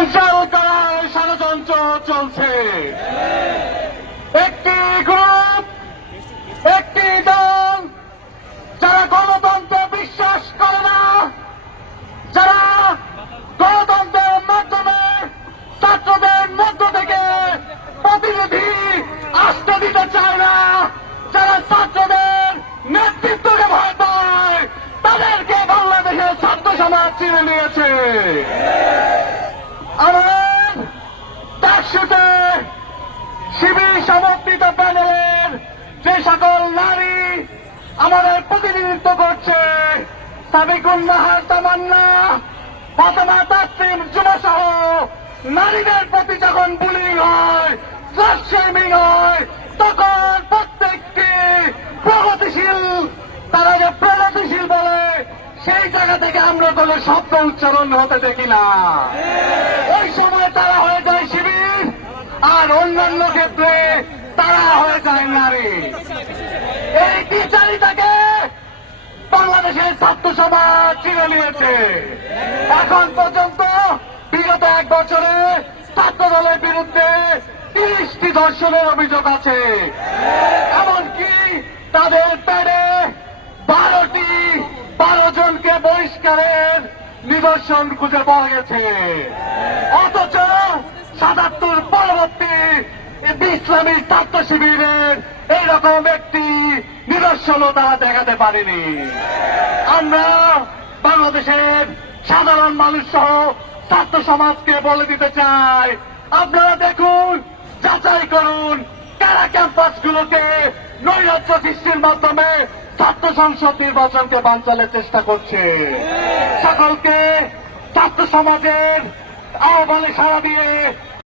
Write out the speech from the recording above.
Cancer করার ষড়যন্ত্র চলছে। একটি গ্রুপ, একটি দল, যারা গণতন্ত্রে বিশ্বাস করে না, যারা গণতন্ত্রের মাধ্যমে ছাত্রদের মধ্য থেকে প্রতিনিধি আসতে দিতে চায় না, যারা ছাত্রদের নেতৃত্বকে ভয় পায়, তাদেরকে বাংলাদেশের ছাত্র সমাজ চিনে নিয়েছে। শিবির সমর্থিত প্যানেলের যে সকল নারী আমাদের প্রতিনিধিত্ব করছে সাবিকুল নাহার তামান্না ফাতেমা তাসলিম যুব সহ নারীদের প্রতি যখন বুলিং হয় ফ্লাশ শেমিং হয় তখন প্রত্যেককে প্রগতিশীল তারা যে প্রগতিশীল বলে সেই জায়গা থেকে আমরা কোনো শব্দ উচ্চারণ হতে দেখি না। ওই সময় তারা হয়ে যায় শিবির আর অন্যান্য ক্ষেত্রে তারা হয়ে যায় নারী। এই বিচারিতাকে বাংলাদেশের ছাত্র সমাজ চিনে নিয়েছে। এখন পর্যন্ত বিগত এক বছরে ছাত্র দলের বিরুদ্ধে তিরিশটি ধর্ষণের অভিযোগ আছে। এমনকি তাদের প্যাডে বারোটি বারো জনকে বহিষ্কারের নিদর্শন খুঁজে পাওয়া গেছে। অথচ সাতাত্তর ইসলামী ছাত্র শিবিরের এইরকম একটি নিদর্শনও দেখাতে পারেনি। আমরা বাংলাদেশের সাধারণ মানুষ সহ ছাত্র সমাজকে বলে দিতে চাই, আপনারা দেখুন, যাচাই করুন, কারা ক্যাম্পাসগুলোকে নৈরাজ্য সৃষ্টির মাধ্যমে ছাত্র সংসদ নির্বাচনকে বাঞ্চালের চেষ্টা করছে। সকলকে ছাত্র সমাজের আহ্বানে সাড়া দিয়ে